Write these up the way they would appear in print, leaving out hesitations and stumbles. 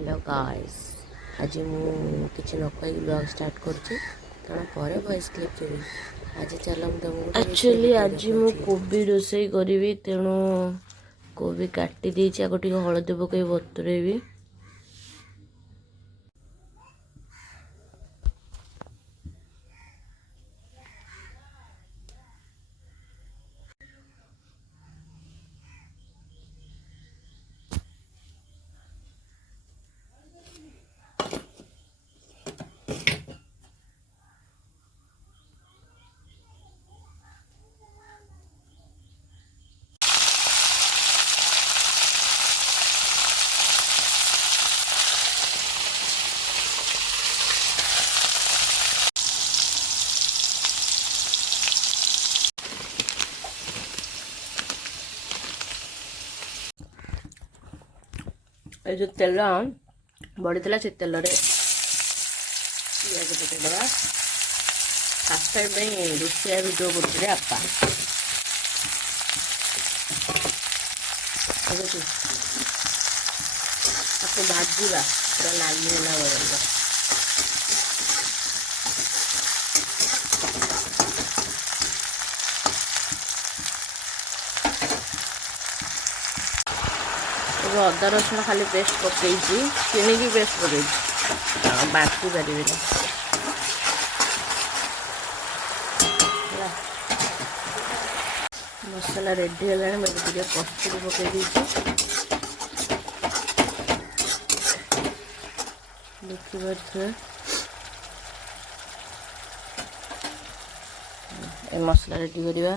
hello guys आज मुझे न कही ब्लॉग स्टार्ट करछि कारण पर वॉइस क्लिप देबी आज चल तुमको एक्चुअली आज मु कोबी रोसई करी तेणु कोबी काटी देछि आगो टिके हळदी पकई बतुरेबी ए जो तेल बड़ी से तेल पियाज पकईदे फास्ट टाइम रोषिया भिडियो करते आपा आपको भाजवा पूरा नाली होला बदलवा अदा रसुण खाली पेस्ट पकई किणी पेस्ट पकई बाटी पारे मसला रेडी है मुझे कस्तूरी पकई देखिए मसला रेडी करवा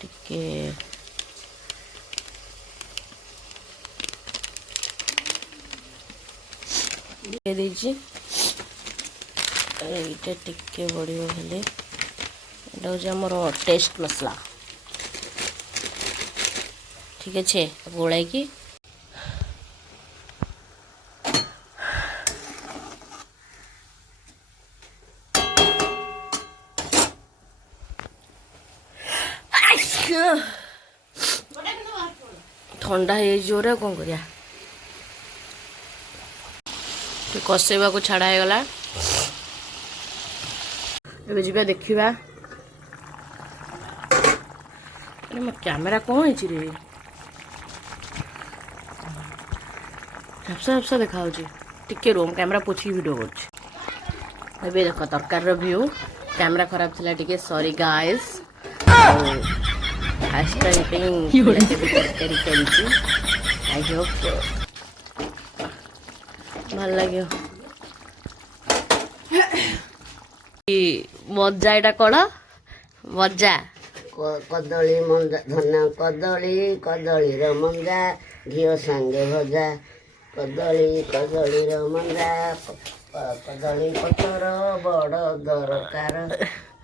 टिके टिके बढ़िया हेले आमर टेस्ट मसला ठीक अच्छे गोलाई की ठंडा है जोर कौन करिया कसेवा को छाड़ा है गला एबे जीवा देखिबा अरे मो कैमरा कौन है रे हफ्सा हफ्सा देखा होची टिके रूम कैमरा पोछी वीडियो करछ एबे देखो तरकार रो व्यू कैमरा खराब थिला टिके सॉरी गाइस फर्स्ट टाइम तरकारी करिछि आई होप भल लगे मजा यहाँ कौन मजा कदली मंजा धना कदली कदली मंजा घी सांगे भजा कदली कदली मंजा कदली पतर बड़ दरकार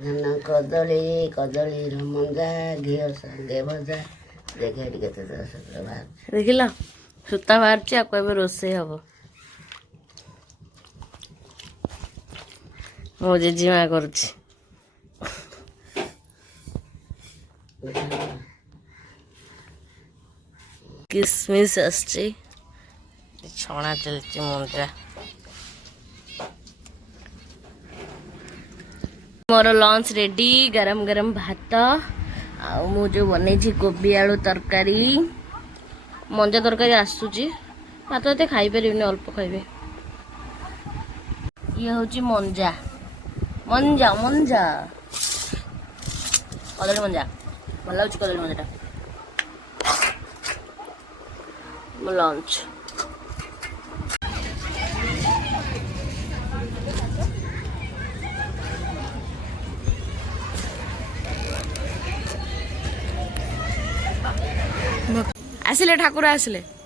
धना कदली कदली मंजा घी सांगे भजा देखे देखिल सूता बाहर आपको रोसे हम मो जेजीमा करुच्ची किसमिस आसची छणा चलची मुंद्रा मोर लंच रेडी गरम गरम भात आ मु जो बनै कोबी आलू तरकारी मंजा तरकारी आसूची भात तो खाई परिबनी अल्प खाइबे ये होची मंजा मंजा मंजा कदली मंजा भल लगे कदली मंजा मो लंच आसिले ठाकुर आसिले